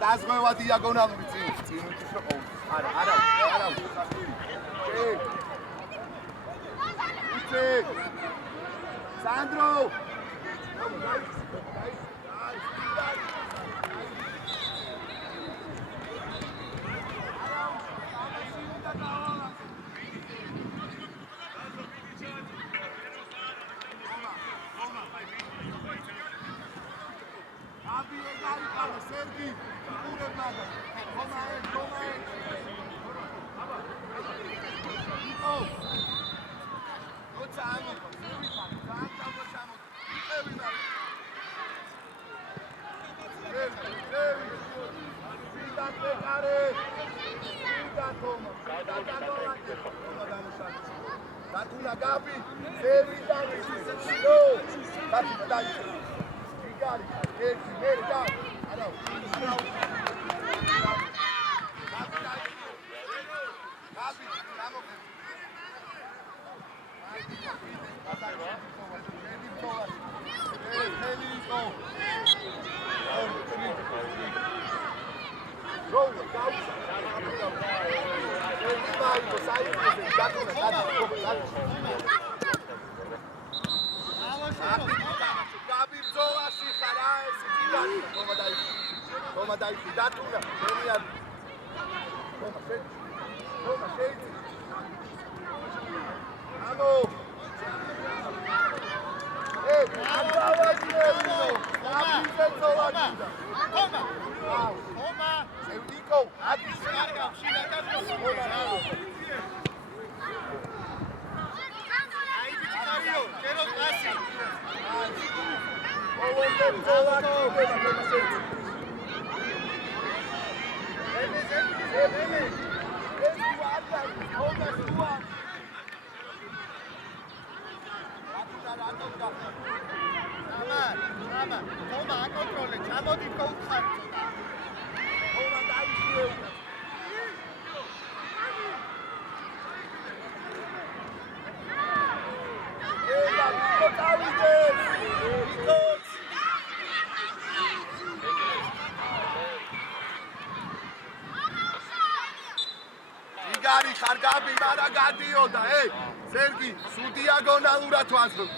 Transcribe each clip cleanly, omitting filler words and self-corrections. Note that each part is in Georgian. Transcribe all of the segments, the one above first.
დაზღვევა დიაგონალური წინ უფრო ყოველ. არა. სანდრო. ხარგაბი მარა გადიოდა სერგი სულ დიაგონალურად ვაზრობ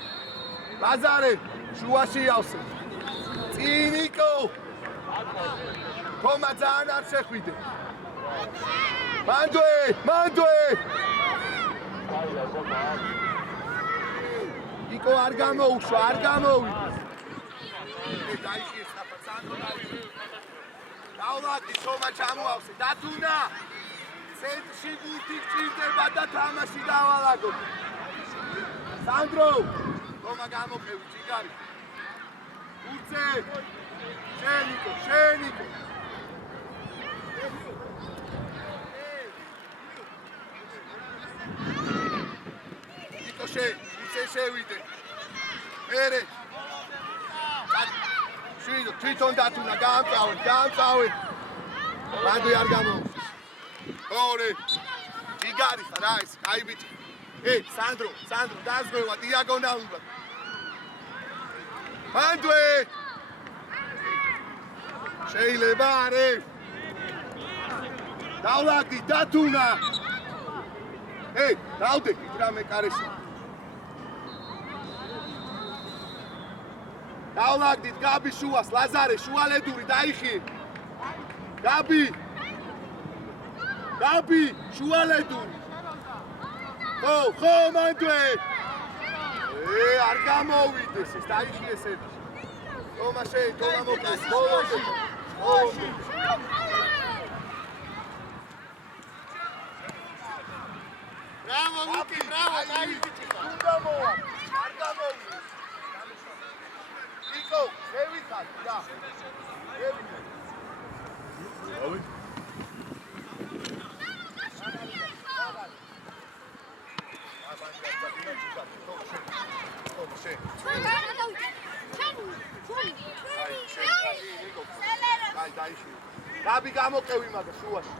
ლაზარე შუაში ავსე წინიკო თომა ძალიან არ შეხვიდე მანდვე იკო არ გამოუშვა არ გამოვიდა დაიხიეს საფაცანო დაულაკი თომა ჩამოავსე დათუნა ცენტრში გუთი გჭირდება და თამაში დავალაგო. სანდრო, თომა გამოყევი ჯიგარი. უცე. შენიკო. იკო უცე შევიდე. მერე. თვითონ დათუნა გაამწავე. მანდვე არ გამოუშვეს. ორი. იგარი ხარ, აი ეს, აი ბიჭი. სანდრო, დაზღვევა დიაგონალურად. მანდვე. შეიძლება არე. დავლაგდი დათუნა. დავდექი რამე კარეში. დავლაგდით გაბი შუას, ლაზარე, შუალედური დაიხი. გაბი, შუალედური. ხო, მანდვე. არ გამოვიდეს ეს, დაიხი ესეთი. თომაშე, თომა მოკას, ბოლომდე. Bravo, Luki, bravo, dai, უნდა მოვა, არ გამოვიდეს. იკო, შევიხარ, და. შევიხარ. ავი. გაბი გამოკევი მაგა შუაში.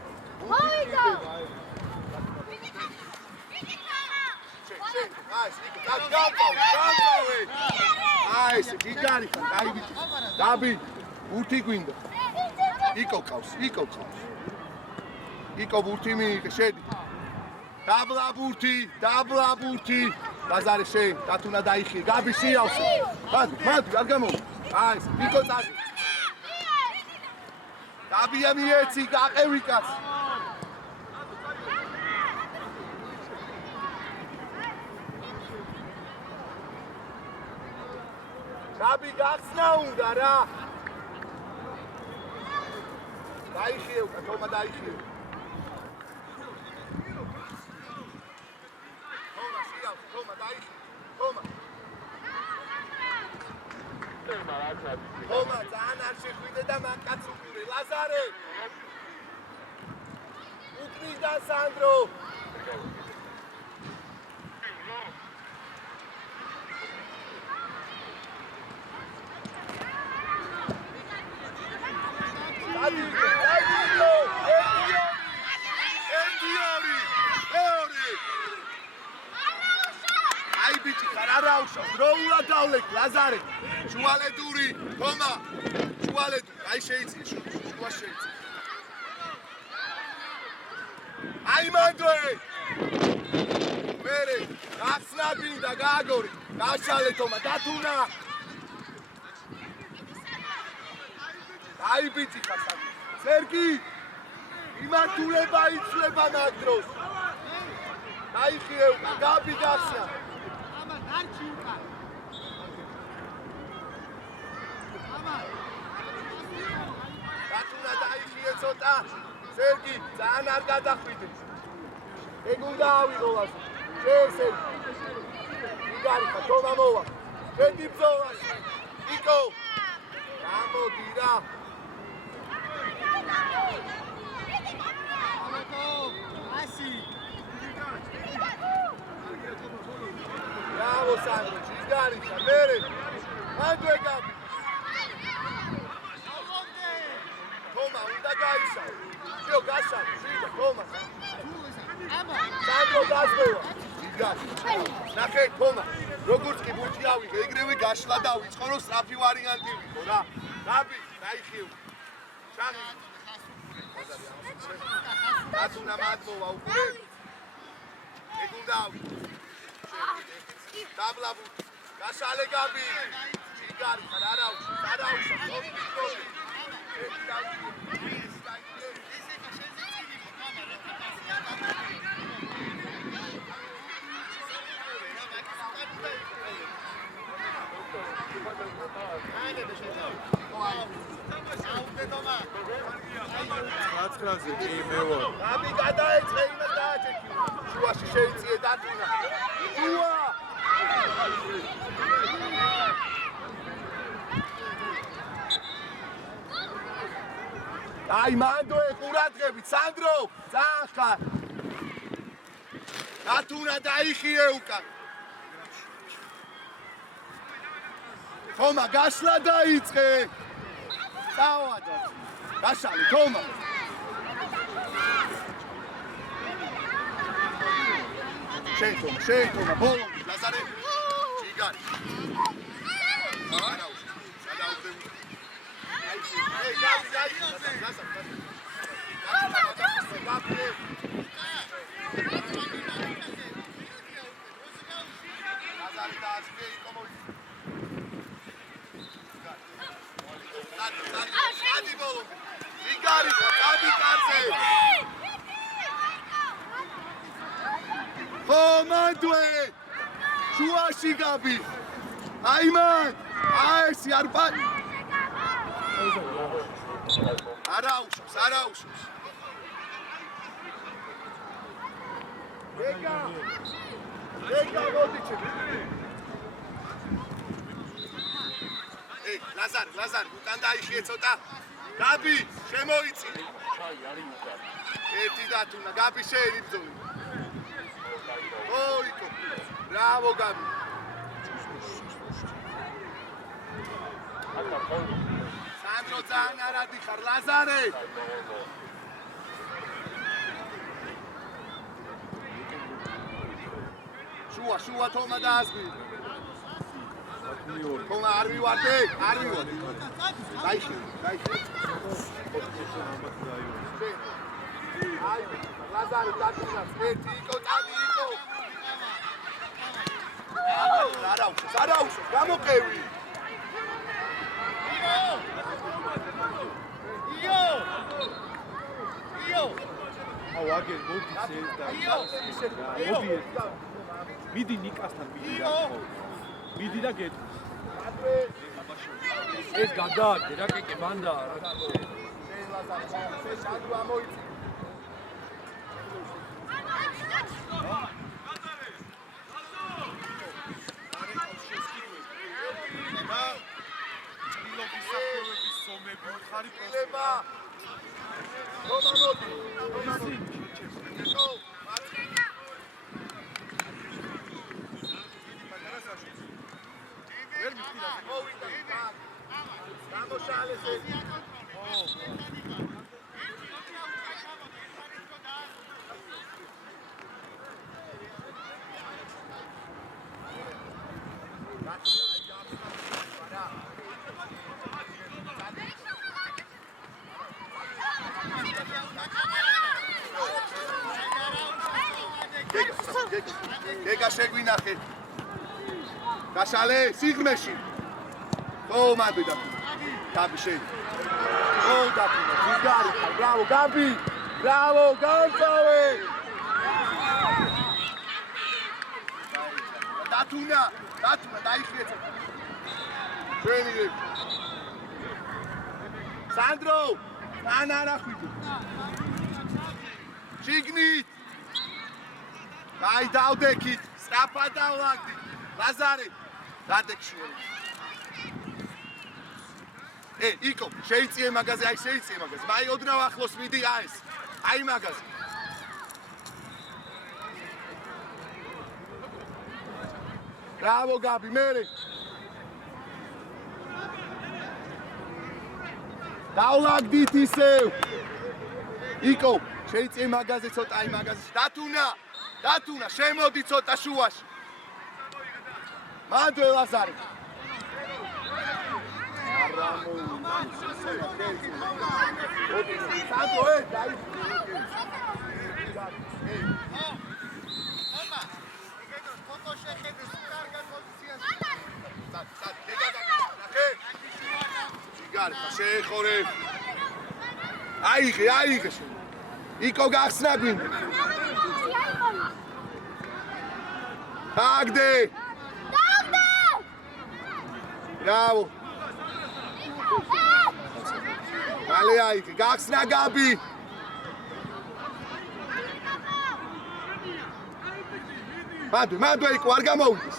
აი ეს გიგარი ხარ, აი ბიჭი. გაბი, ურთი გვინდა. იკო ყავს. იკო ბურთი მიიღე, შედი. დაბლა ბურთი. ბაზარი შენ, დათუნა დაიხიე. გაბი შეავსე. მანდ, არ გამოვა. აი ეს, იკო წადი. გაბია მიეცი, გაყევი კაც. გაბი გახსნა უნდა რა. დაიხიე უკან, თომა დაიხიე. თომა დაიხიე. თომა ძალიან არ შეხვიდე და მანკაც უყურე. ლაზარე. უკნიდა სანდრო. აი ბიჭი ხარ არა უშავ დროულად დავლეკ ლაზარე შუალედური თომა შუალედური აი შეიცი შუა შეიცი აი მანდვე მერე გახსნადი და გააგორი გაშალე თომა დათუნა აი ბიჭი ხარ სერგი იმართულება იცლება მაგ დროს დაიხიე გაბი გახსნა არჩი უკან დათუნა დაიხიე ცოტა სერგი ძალიან არ გადახვიდეს ეგ უნდა ავიღო ლაზი შეესები იგარი ხა თომა მოვა შედი ბრძოლაში იკო გამოდი რა Bravo Sandro, Cisgarisha, bere, mando e gabi. Toma, unda gaisha. Io gasha, Cisga, toma. Sandro gazbeva. Cisgarisha. Nakhe, toma. Როგორც კი ბურთი ავიღე, ეგრევე გაშლა დავიწყო, რომ სწრაფი ვარიანტი ვიყო რა. Gabi, დაიხიე. შაღი. დათუნა მადმოვა უკვე. ეგ უნდა ავიღო. დაბლა ბურთი. გაშალე გაბი. იგარი ხარ, არა უშავ. Აცხრაზე კი მევა. გაბი გადაეწყე იმას დააჭექი. შუაში შეიწიე დათუნა. შუა. აი მანდო ყურადღებით სანდრო ძალიან ხარ. დათუნა დაიხიე უკან. თომა გასლა დაიწყე. წავადა. გაშალი თომა. შეიტომა, ბოლომდე, ლაზარე, იგარი. არაუშ, სადაუდე. აი, Comandue! Șuași Gabi! Aiman! Aesi arbat! Araușus, araușus! Lega! Lega, vodice! Ei, Lazar, utan daiși e țota! Gabi, შემოიცინე! ერთი დათუნა, Gabi შეერიბძოლი! ოიკო! Bravo, Gabi! Sandro ძალიან არ ადიხარ, Lazare! შუა თომა დაასვი. თომა არ ვივარდე. დაიში. აი, Lazare დაგინავს, ერთი იკო, წადი იკო. არაუშ, გამოყევი. იო. აუ აგერ მოდიცეს და მიდი ნიკასთან მიდი და გეტყვის ეს გადააგდე რა კეკე მანდა რა შეშადუ ამოიცი ხარი პროსტება რომანოდი ვერ მიხილავ მოვიდა გამოშალეს გეგა შეგვინახე გაშალე სიღმეში ო მანდიდა გაბი შეი ო გაბი გიგარი ბრავო გაბი ბრავო განწავე დათუნა დაიხიეთ ჩვენი სანდრო ან არახვიდო შიგნით აი დავდექით, სწრაფად დავლაგდით. Lazare, დადექშიო. იკო, შეიწიე მაგაზე, აი შეიწიე მაგაზე. აი ოდნავ ახლოს მიდი აეს. აი მაგაზე. Bravo Gabi, მერე. დავლაგდით ისევ. იკო, შეიწიე მაგაზე ცოტა აი მაგაზე. დათუნა, შემოდი ცოტა შუაში. მანდ Lazare. შეეხორე. აიღე. იკო გახსნა გვინდა. Agde! Bravo! Ale aike, gaxna Gabi! Madu aiko, ar gamoulis!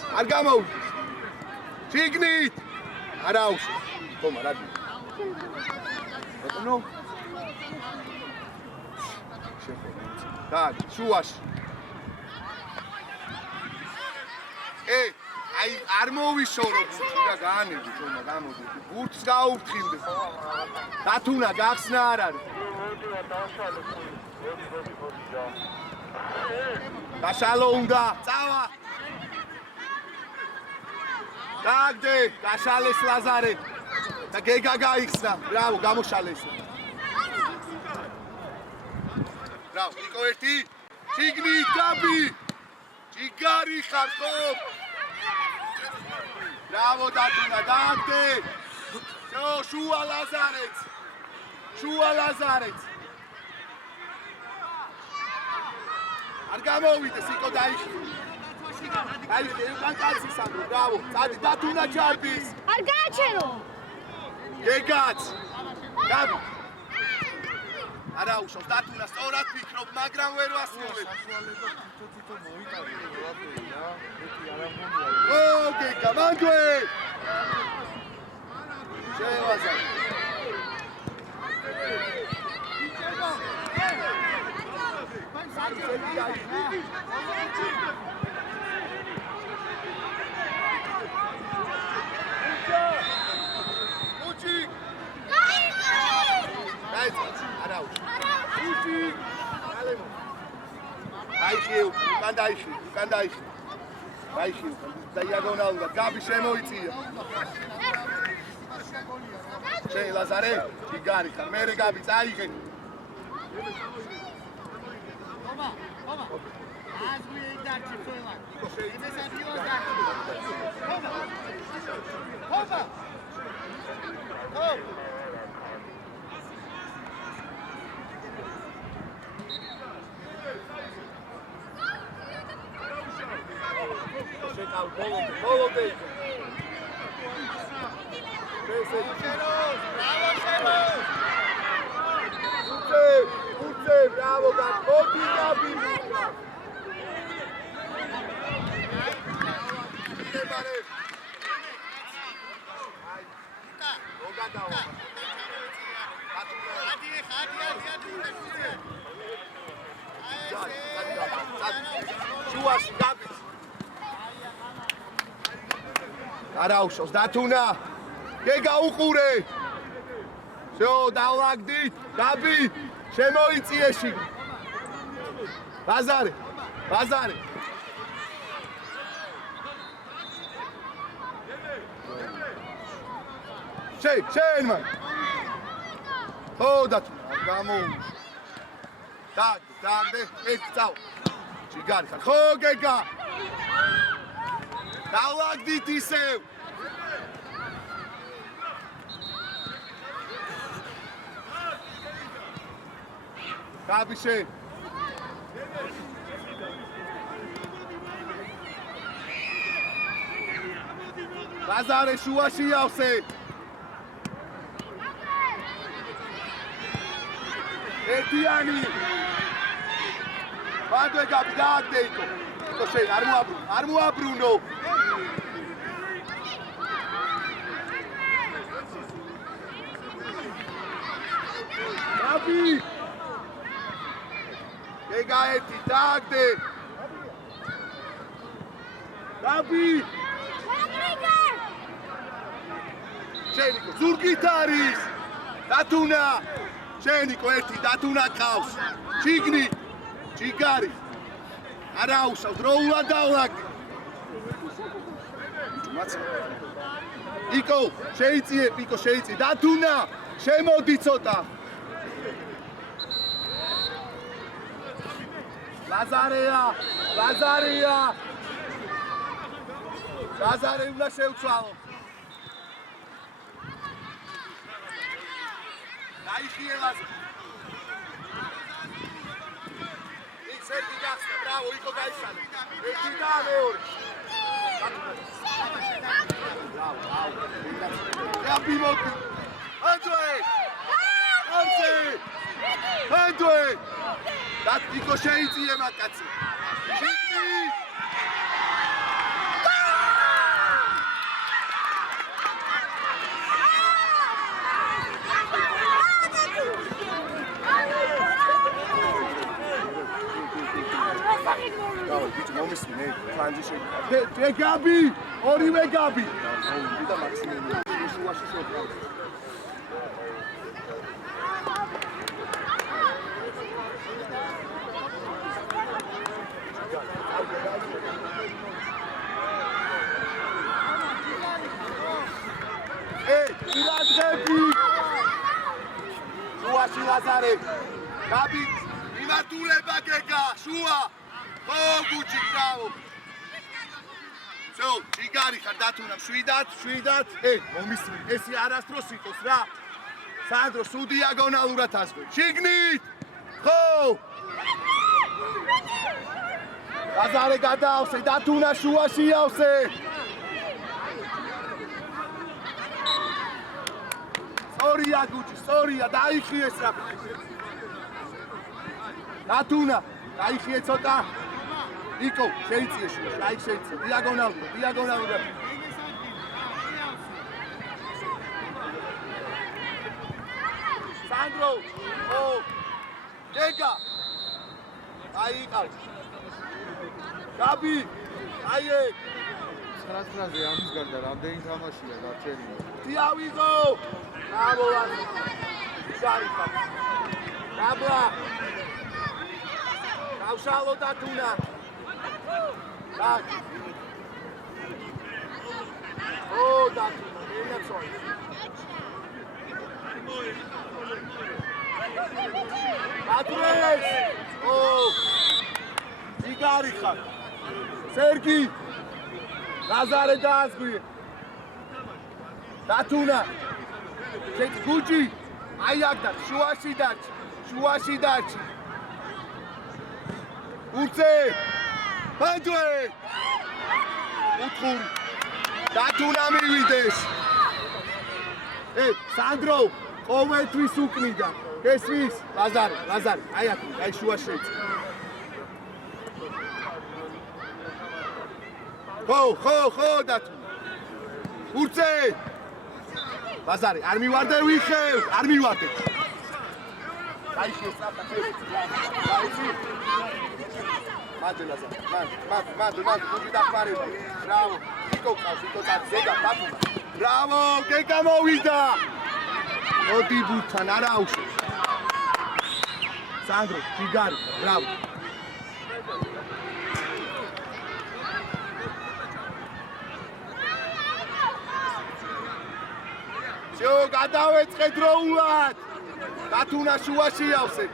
Signit! Araus! Toma, radi. No? Tak, šuaš! აი არ მოვიშორო და გაანებდი თომა გამოდი ბურთს გაუფრთხილდე დათუნა გახსნა არ არის გაშალო უნდა, წავა. დაგდე, გაშალეს ლაზარე. და გეგა გაიხსნა. ბრავო, გამოშალეს. ბრავო, ნიკო ერთი. შიგნით გაბი. ჯიგარი ხარ ხო? ბრავო დათუნა, დაგდე. შუა ლაზარეც. შუა ლაზარეც. არ გამოვიდეს, იკო დაიხი. დაიხი, უკან კაცი სანდრო, ბრავო. წადი დათუნა ჩარდის. არ გააჩენო. გეგაც. გაბი. არა უშავს დათუნა სწორად ფიქრობ, მაგრამ ვერ ვასრულებ. ო, გეგა, მანდვე. შევაზარ. დაიხი, დაიაგონალ და გაბი შემოიწია. შენ ლაზარე, ჯიგარი ხარ, მერე გაბი წაიღე. Volode. Uce, bravo, Goti Gabi. შუაში გაბი. არა უშავს დათუნა. გეგა უყურე. შო დავლაგდით. გაბი შემოიწიეში. ბაზარე. შენ მან. ო დათუნა გამოუშ. დაგდე, ერთ წავა. ჯიგარი ხარ. ხო გეგა. დავლაგდით ისევ. გაბი შენ. ბაზარე შუაში ავსე. ერთიანი. ბადვე გაბი დააგდე იკო. იკო შენ არ მოაბრუნო. გაბი. გეგა ერთი დააგდე. გაბი. შენ იკო ზურგით არის. დათუნა. შენ იკო ერთი დათუნა ყავს. შიგნი. ჯიგარი. არა უშავს, დროულად დავლაგდი. იკო, შეიწიებ, იკო შეიწი. დათუნა, შემოდი ცოტა. ლაზარეა. ლაზარე უნდა შევცვალო. დაიხიე ლაზარე. ერთი გახსნა, ბრავო, იკო გაიშალე. ერთი და მეორე. გაბი მოდი. ანდვე. დათ იკო შეიწიე მაკაცი. შიგნი. Bitte momist ne, flanji şey. Gabi, orive Gabi. Bir de maksimum. Şu გაბი მიმართულება გეგა შუა ხო გუჩი ბრავო всё ჯიგარი ხარ დათუნა 7-7 მომისმი ესე არასდროს იყოს რა სანდრო სულ დიაგონალურად ასვე შიგნით ხო გაზარე გადაავსე დათუნა შუაში ავსე სორია გუჩი სორია დაიხიეს რა დათუნა დაიხიე ცოტა იკო შეიძლება შუაში აი შეიძლება დიაგონალურად სანდრო ო გეგა აი იყავ გაბი აი ეგ 9-9-ზე ამის გარდა რამდენი თამაშია გაჩერილი? დიავიღო ბრავო ჯარიფა დაბლა გავშალო დათუნა დაკი ო დათუნა ენაცოი დათუნეს ო იგარი ხარ სერგი გაზარე დაასგვი დათუნა შენ გუჯი აი აქ და შუაში დარჩი ურცე ბანჯვე უთხური დათუნა მივიდეს სანდრო ყოველთვის უკნიდა გესმის ლაზარე აი აქ აი შუაში შეიწე ხო დათუნა ურცე ლაზარე არ მივარდე ვიხევ არ მივარდე აი შესაძა აი მანდ გუჯი დახმარება ბრავო იკო ყავს იკო ზეგა დათუნა ბრავო გეგა მოვიდა მოდი ბუთან არა უშო სანდრო ჯიგარი ბრავო შო გადავეწყე დროულად დათუნა შუაში ავსე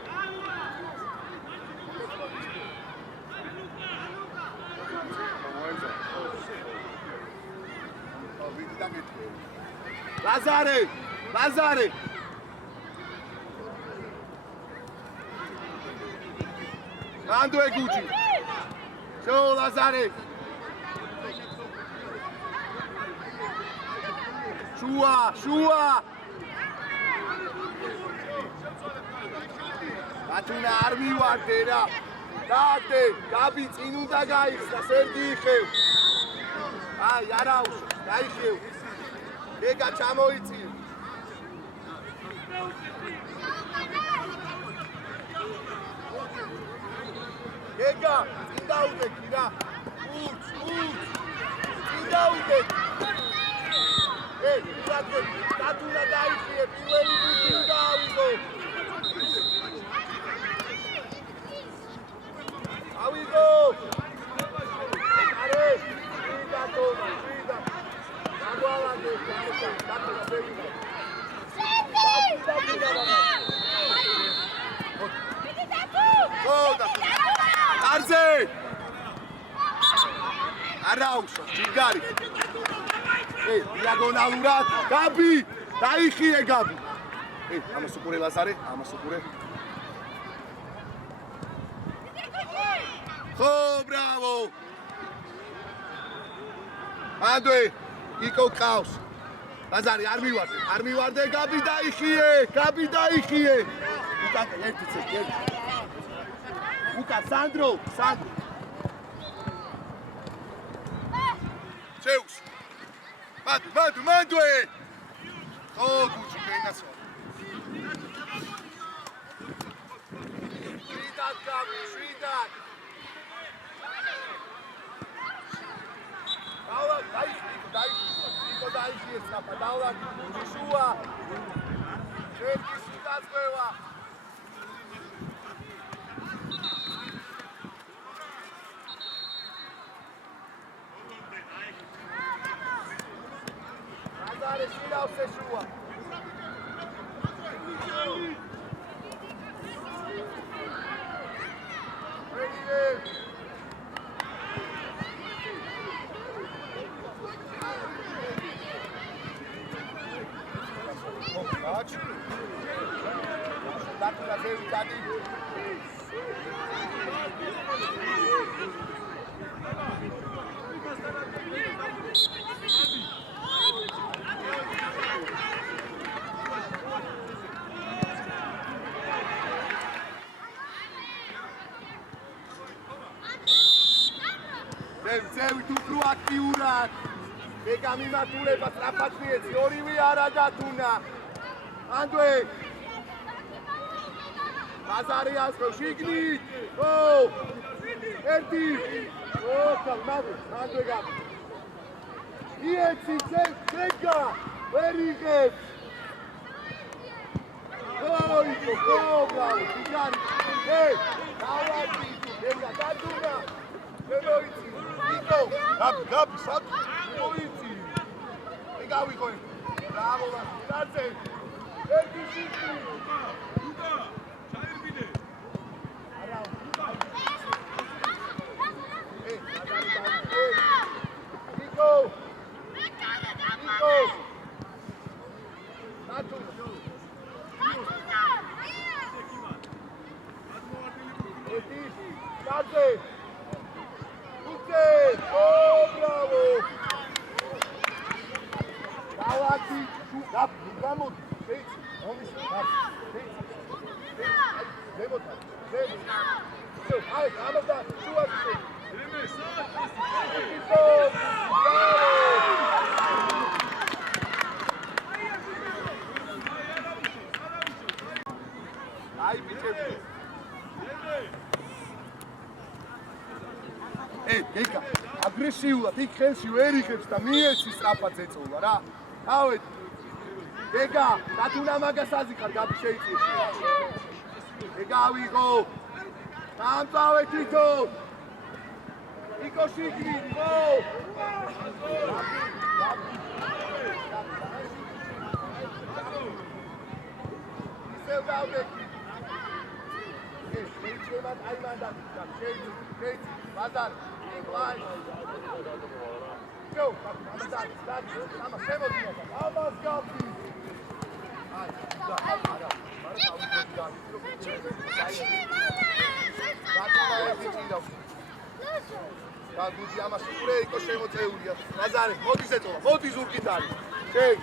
ლაზარე მანდვე გუჯი შო ლაზარე შუა დათუნა არ მივარდე რა დააგდე გაბი წინ უნდა გაიხსნა სერგი იხევ აი არა უშო დაიხევ გეგა ჩამოიწიო გეგა წინ დაუდექი რა ურც წინ დაუდექი დათუნა დაიხიე პირველი გუჯი დაავიღო ავიღო არე დათუნა დაგვალაგე დათუნა ბეგი არზე არა უშო ჯიგარი დიაგონალურად გაბი დაიხიე გაბი ამას უყურე ლაზარე ამას უყურე ხო ბრავო ანდვე იკო ყავს ლაზარე არ მივარდე გაბი დაიხიე უკან ერთი წელი უკან სანდრო შეუს მანდვე ხო გუჯი გენასო შვიდად დავა დაიხიე საფა დავა შუა შეკის დაწვევა აზარე შირავსე შუა ზევი თუ უფრო აქტიურად. ეგა მიმართულება სწრაფად მიეცი, ორივე არა დათუნა. ანდვე. ბაზარი ასხევ შიგნით. ო! ერთი. ო, მაგ, ანდვე გაბი. იეცი, ზეგა. ვერ იღებს. ოი, ბრავო, იგარი. დავადი, ეგა დათუნა. მეგოიცი. იკო, გაბი, სად? მოიცი. ეგა ვიყო. ბრავო, დაწე. ერთი სიტყვი. დუდა, ჩაირბინე. არა. იკო. იკო. დათუნა. Date! Tutte! Oh, bravo! Давайте! Vamos! Vamos! Ai, bitte! გეკა აგრესიულად იქ ხელში ვერ იღებს და მიეცი სწრაფად ეწოლა რა. თავეთ. გეკა, დათუნა მაგას აზიხარ გაბი შეიწიეს. გეკა ავიღო. დამწავე თვითო. იკო შიგნით, ხო. ისევ დავდექი. ეს შეიძლება აი მანდატი, შეიძლება. Bazar, Nikolai. Go, Bazar, ama შემოდი. ამას გაფი. აი, და გუჯი ამას უკვე იყო შემოწეულია. ბაზარი, მოდი ზეწოლა, მოდი ზურგით არის. შენ.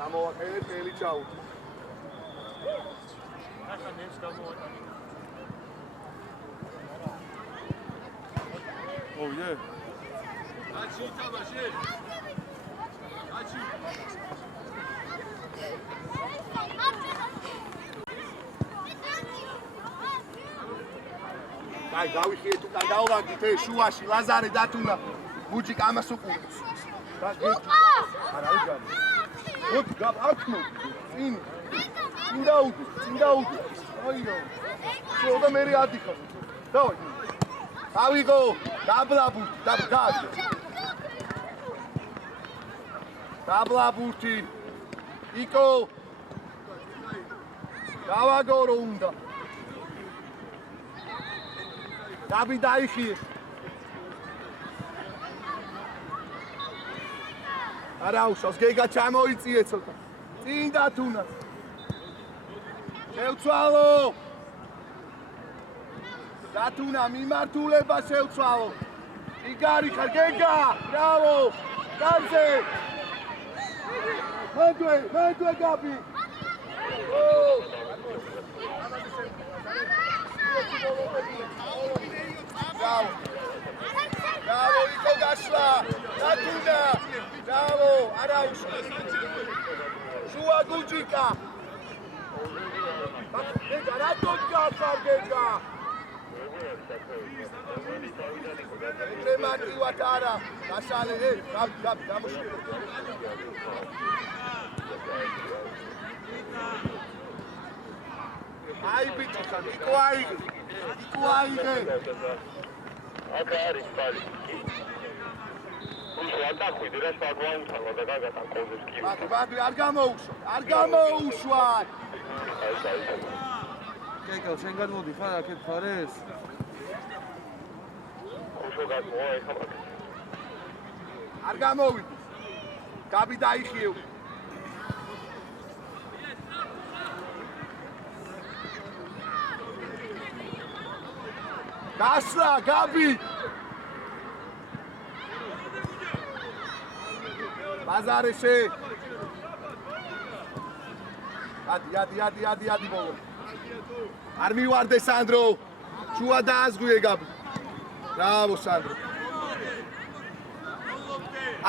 გამოვაკეთეთ ელი ჩაუთ. ახლა ნებს გამოვაკეთეთ. Oh yeah. აჩი თამაში. აჩი. აი გავიხიე თუ გადავაგით შუაში ლაზარე დათუნა. გუჯი კამას უყურებს. და არა იგარი. მოდი გაბარქნო წინ დაუდი აიო შოდა მე ადიხარ დავაი ავიღო დაბლაბურთი დაბლაბურთი იკო დავაგორო უნდა დაბი დაიხიე არა უშავს გეგა ჩამოიწიე ცოტა წინ დათუნა შევცვალო დათუნა მიმართულება შევცვალო იგარი ხარ გეგა ბრავო კარზე მანდვე გაბი ბრავო იკო გასვლა დათუნა ბრავო არა უშავს შუა გუჯიკა გეგა რატო გახარ გეგა რემატივად არა გასალე გაბ გამოშვი აი ბიჭი ხარ იკო აიღე აქ არის პალი ვადახვიდე რა საგვაუთავა და გაგატან ყოლებს კი ბადი არ გამოუშვათ კეკა შენ გადმოდი ხარ აქეთ ხარეს უშო გადმოა ეხლა არ გამოვიდი გაბი დაიხიე გასლა გაბი ბაზარეში ადი ბოლო. არ მივარდე სანდრო. შუა დააზღვიე გაბი. ბრავო სანდრო.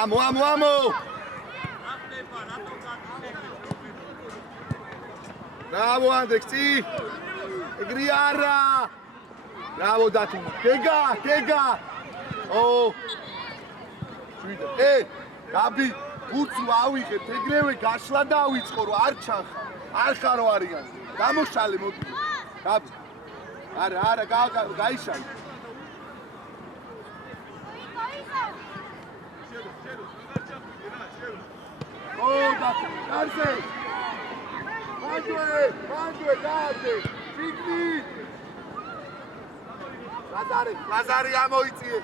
ამო. ბრავო ანდრექსი. ეგრე არა. ბრავო დათუნა. გეგა. ო. გაბი, უცუ ავიღეთ, ეგრევე გაშლა დავიწყო, რომ არ ჩანხა. არ ხარო არიან. გამოშალე მოდი. გაბი. არა, გაიშალე. ო, დარზე. მანდვე, დაადე. ფიგნი. ლაზარი ამოიწიე.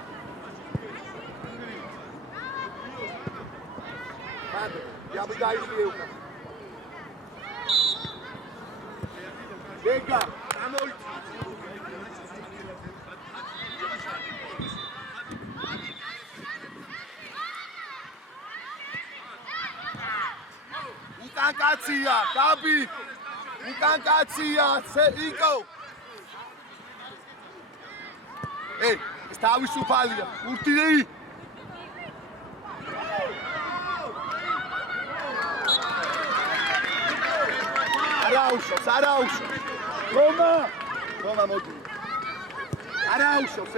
Gabby გაიწიე უკან. გეგა, ამოიწიე. უკან კაცია, გაბი. უკან კაცია, იკო. ეს თავისუფალია. ურტირი. არაუშავს. რომა მოდი. არაუშავს,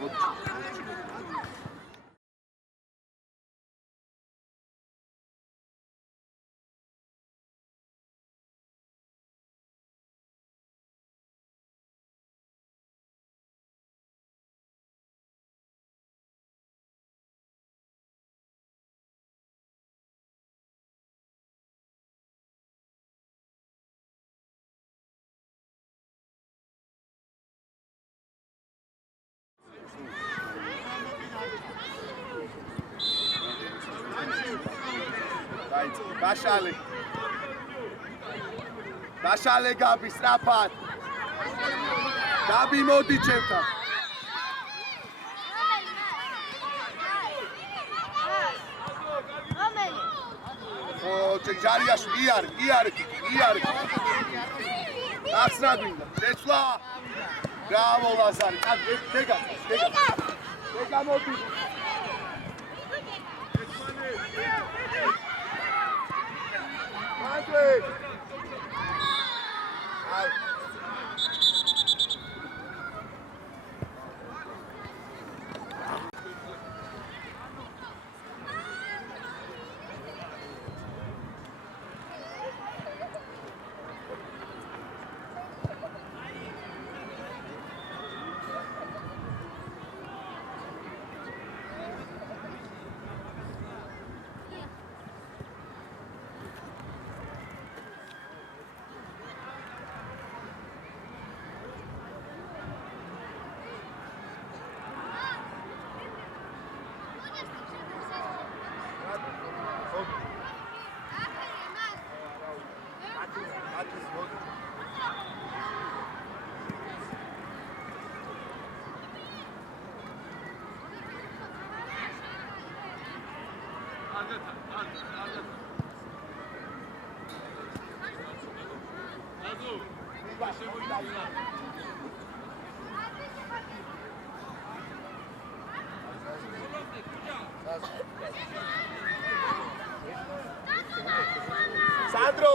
მოდი. Bashale Gabi strapad. Gabi modi ჩემთან. ო ჯარიაში იარი. აცნაგვინდა. შეცვლა. Bravo Lazari. Ega modi. Andre. Sandro,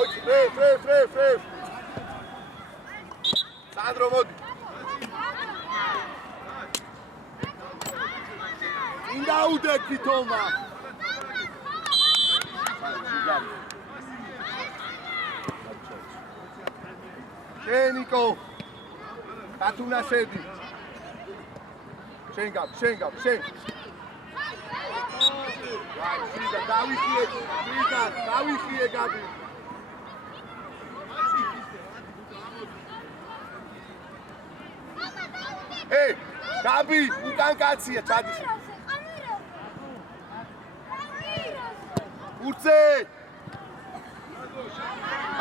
oggi free. Sandro modi. Indaude kitoma. Nico. Tatuna sedi. Schenga. Davisi Gabi. Hey, Gabi, ukან კაცია, ჩადის. ურცე.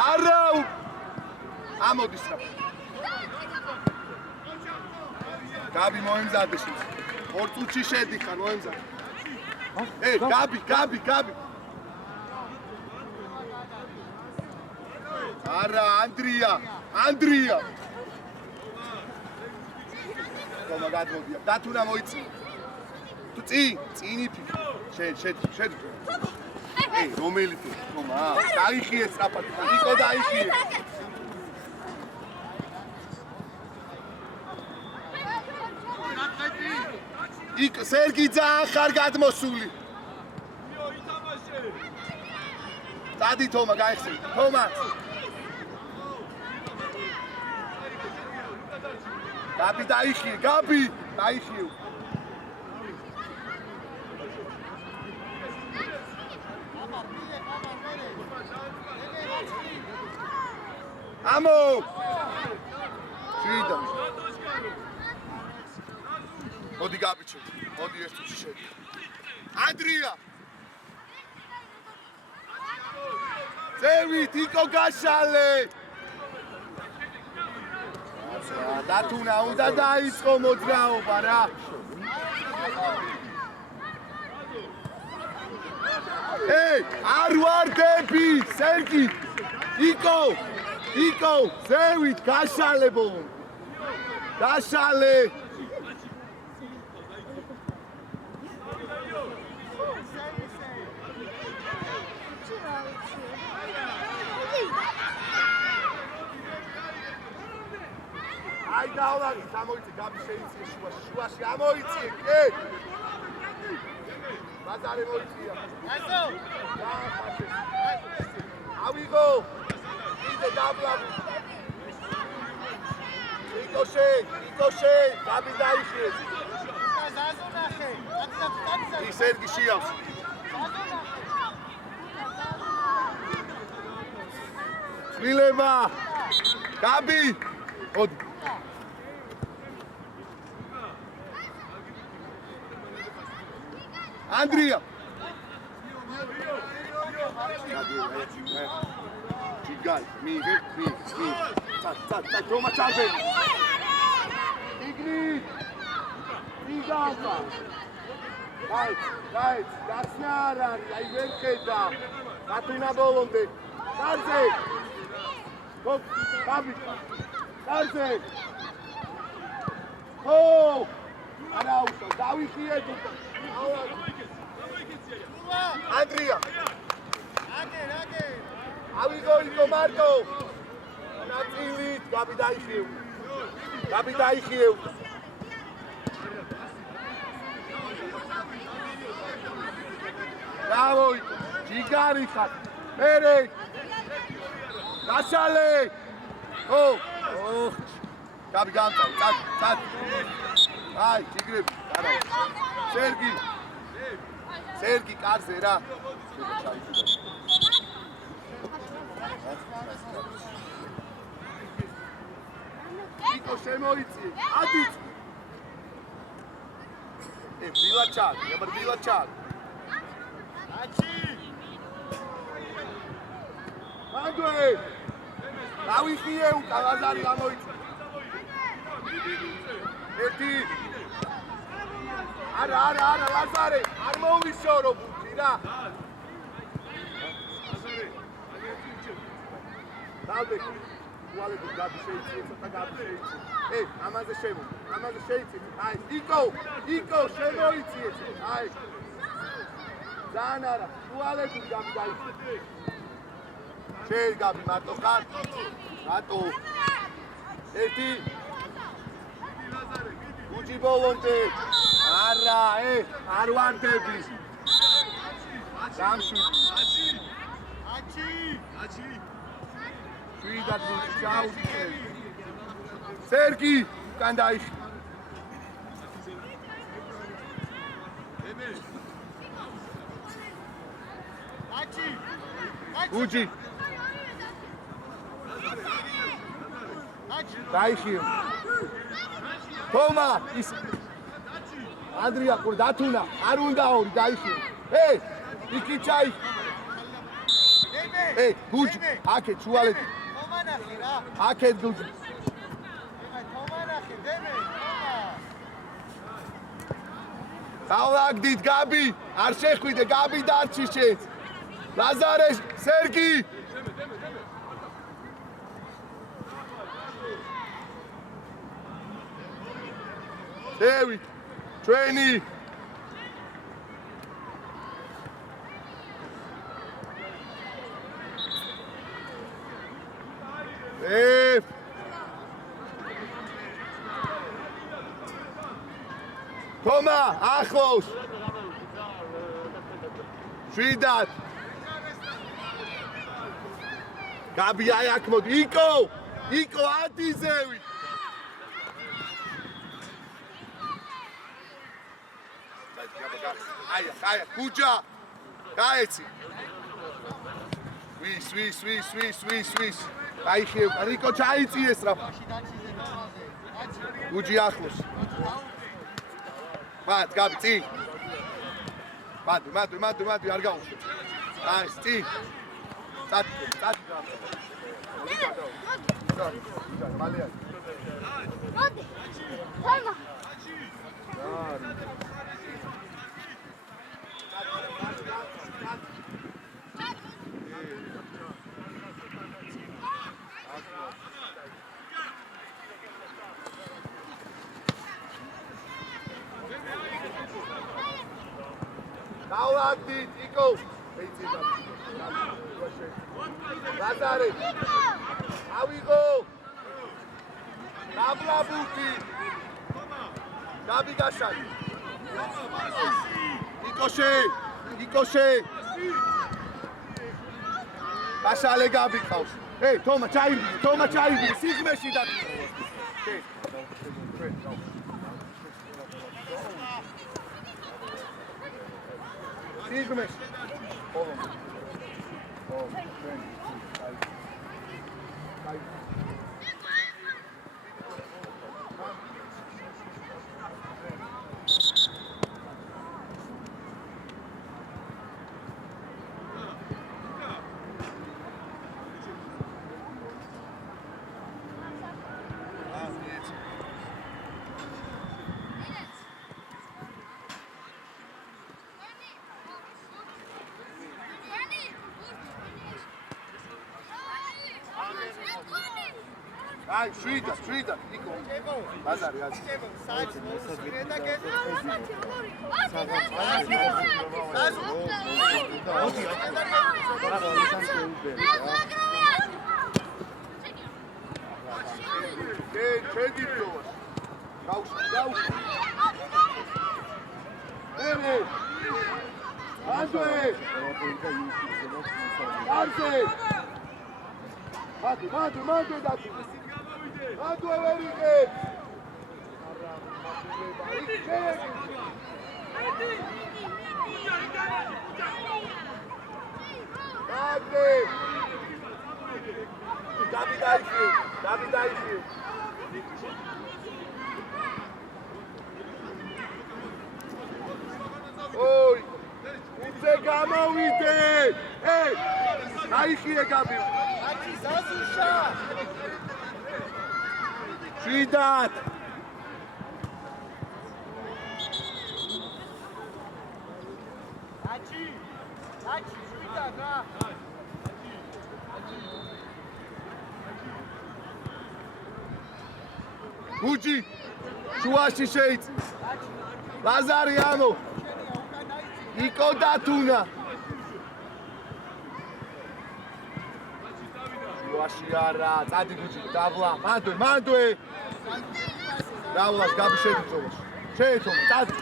არა. ამოდის რა. Gabi მოემზადე შენ. 2 წუთში შედიხარ, მოემზადე. Gabi. არა, ანდრია. თომა გადმოდია. დათუნა მოიწი. თუ წინი ფიქრ. შედ. ეი, რომელი თუ თომა? დაიხიე სწრაფად. ნიკო დაიხიე. იქ სერგი ძალიან ხარ გადმოსული. დადი თომა გაიხსენ. თომა. გაბი დაიხიე. ამო. შიდა. მოდი გაბიჩო. მოდი ერთ წუთში შედ. ანდრია. ზევით იკო გაშალე. დათუნა უნდა დაიწყო მოძრაობა რა. ეი, არ ვარდები, სერგი. იკო, ზევით გაშალე ბოლო. გაშალე. აი დავალგი, გამოიწე, გაბი შეიცი შუაში, ამოიწიე, კი. ბაზარი მოიწია. ასო. ავიღო. იდე დაბლაბი. იკოშე, გაბი დაიხიე. ზაზონახე. ისერგი შეავს. მილება. გაბი. ოდი. ანდრია. ჯიგალ, მი. წა, თომა ჩარბენი. იგრი. იგავა. გაიც, გასნა არ არის, აი ვერ ხედა. დათუნა ბოლომდე. კარზე. გაბი. კარზე. ო! არა უშო, დავიხიე თუ. ანდრია. აგე. ავიღო იკო მარტო. ნაწილით გაბი დაიხიე. დავოი, ჯიგარი ხარ. მერე. გაშალე. ო! გაბი გამწავ, წად. აი, ჯიგრები, არა. სერგი კარზე რა. იკო შემოიწი, ადიც. ბილაჩაკ. აჩი. ანდრე. დავიხიე უკან ლაზარი გამოიწი. ერთი. არა, ლაზარე, არ მოვიშორო ბუთი რა. დავდე. უალები გაბი შეიცი, ცოტა გაბი შეიცი. ეი, ამაზე შეიცი. აი, იკო შემოიწიე. აი. ძალიან არა, უალები გაბი დაიწი. გაბი მარტო ხარ. რატო? ერთი. გუჯი ბოლონდე. არა, არ ვარდები. გამშვიდ. აჩი. შვიდად ჩაუდგე. სერგი, უკან დაიხი. აჩი. გუჯი. დაიხიო. თომა, ის ანდრია ყურ დათუნა, არ უნდა ორი დაიხიო. იქი ჩაი. გუჯი, აქეთ შუალეთი. თომა ნახე რა. აქეთ გუჯი. თომა ნახე, დემე, თომა. დავაგდით გაბი, არ შეხვიდე, გაბი დარჩი შეც. ლაზარე, სერგი. შევით. ჩვენი. თომა, ახლოს. შვიდად. გაბი აი აქ მოდი. იკო ათიზევით. აი, გუჯა. გაეცი. ვის. აიხიე, რიკო ჩაიწიეს რა. გუჯი ახლოს. მათ, გაბი, წინ. მადვი, არ გაუშვით. აი, წინ. წადი. მალე. მოდი. თორმა. Davlatdit, იკო. ლაზარე. ავიღო. დაბლაბუთი. გაბიგაშალი. იკოშე. გაშალე გაბიყავს. თომა ჩაირდი, სიღმეში და სიღმეში. აი, შვიდა, იკო. ბაზარი არის. მანდე დათი. Άντου ევერიხე. Άντე. Დავიდაიში. ოი. უცე გამოვიდე. აიხიე გაბი. აჩი ზაზუშა. შვიდად. აჩი, შვიდად რა. გუჯი, შუაში შეიწი. ლაზარიანო. იკო დათუნა. შუაში არა, წადი გუჯი, დავლა, მანდვე. დავლას გაბი შეიწოვოს. შეეწოვა, წადი.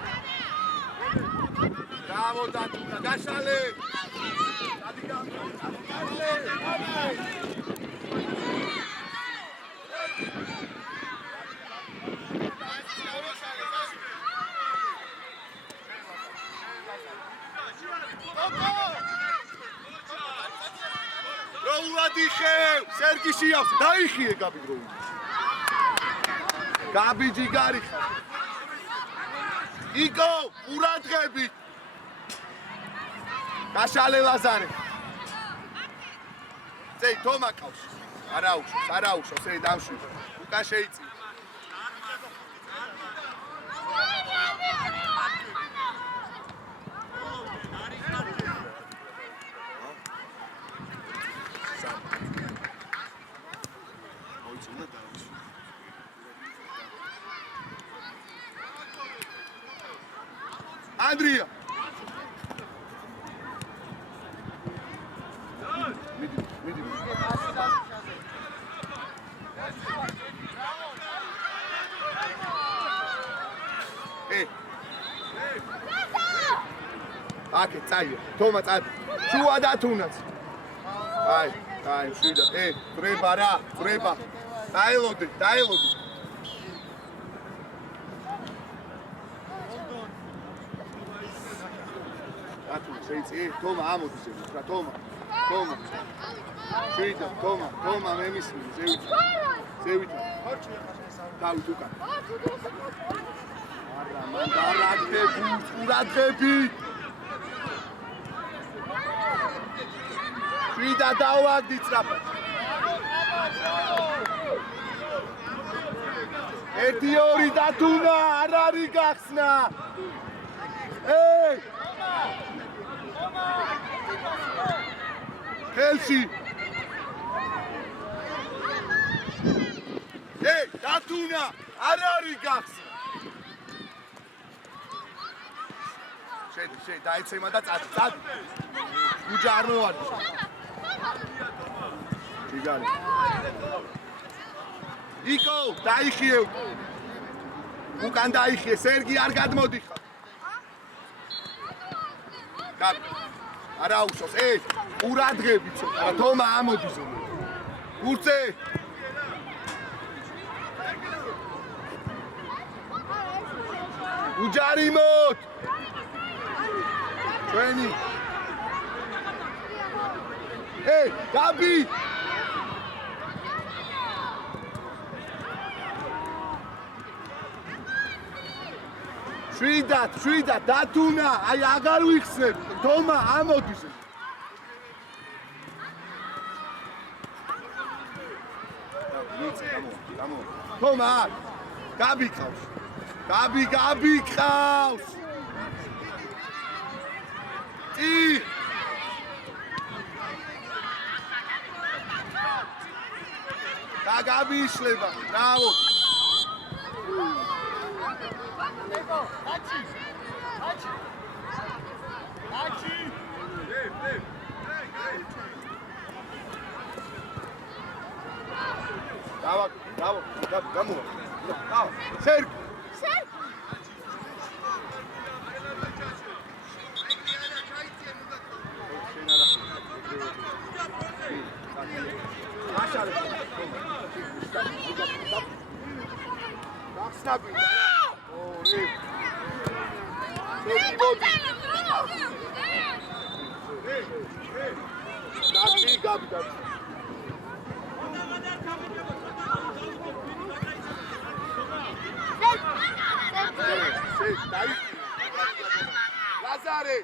ბრავო დათუნა, გაშალე. წადი გაბი. როულადი ხევ, სერგი შეავს, დაიხიე გაბი როულადი. გაბი ჯიგარი ხარ. იკო, ურადღებით. გაშალე ლაზარე. წეი თომა ყავს. არა უშვებს, ე დავშვი. უკან შეიწი. აზრია. მიდი. აკე წაია. თომა წადი. შუა დათუნაც. აი, შვიდა. წრება რა, წრება. დაელოდი. დათუნა შეიძლება, თომა ამოდი ზევით რა, თომა. შვიდა, თომა მე მისმენ, ზევით. დავით უკან. არა, მან გარაგდები, ყურადღები. შვიდა დავაგდი წრაფად. 1-2 დათუნა, არ არის გახსნა. ხელში. დათუნა, არ არის გახსნა. შედი, დაიცემა და წადი. გუჯა არ მოვარდი. ჯიგარი. იკო, დაიხიე. უკან დაიხიე, სერგი არ გადმოდიხარ. არა უშოს, ყურადღები ცოტა, თომა ამოდი ზომი. გურწე. უჯარი მოთ. ჩვენი. გაბი. შვიდა, დათუნა, აი აღარ ვიხსნებ. თომა ამოდის. გამო. თომა, გაბი ყავს. გაბი ყავს. და გაბი იშლება. ბრავო. Bravo. Sergi. Lazare,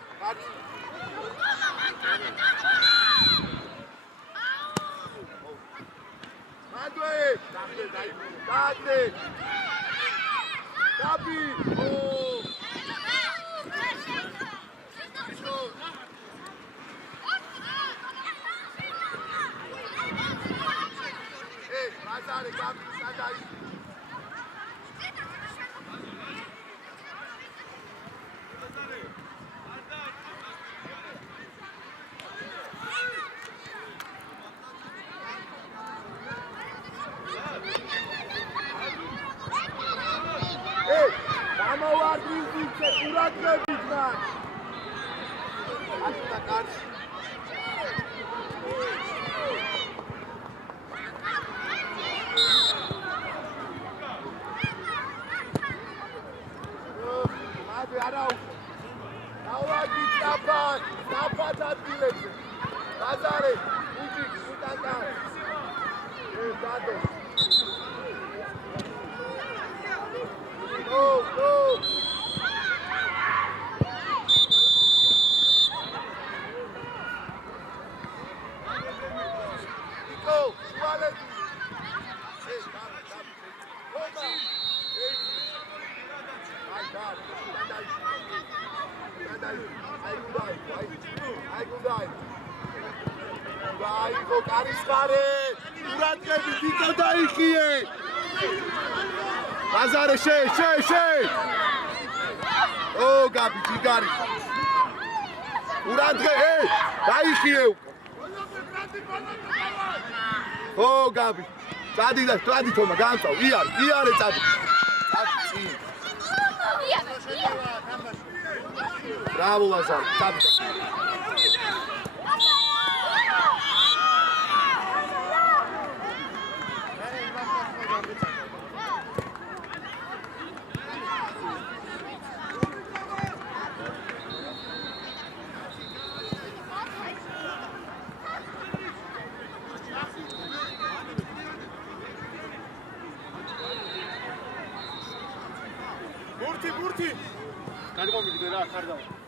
ო გაბი ჯიგარი ურანდღე დაიხიე ო გაბი წადი და წადი თომა გამწავ იარე წადი წინ ბრავო ლაზარ წადი ბურთი. გადმომიგდე რა, ხარ დავა.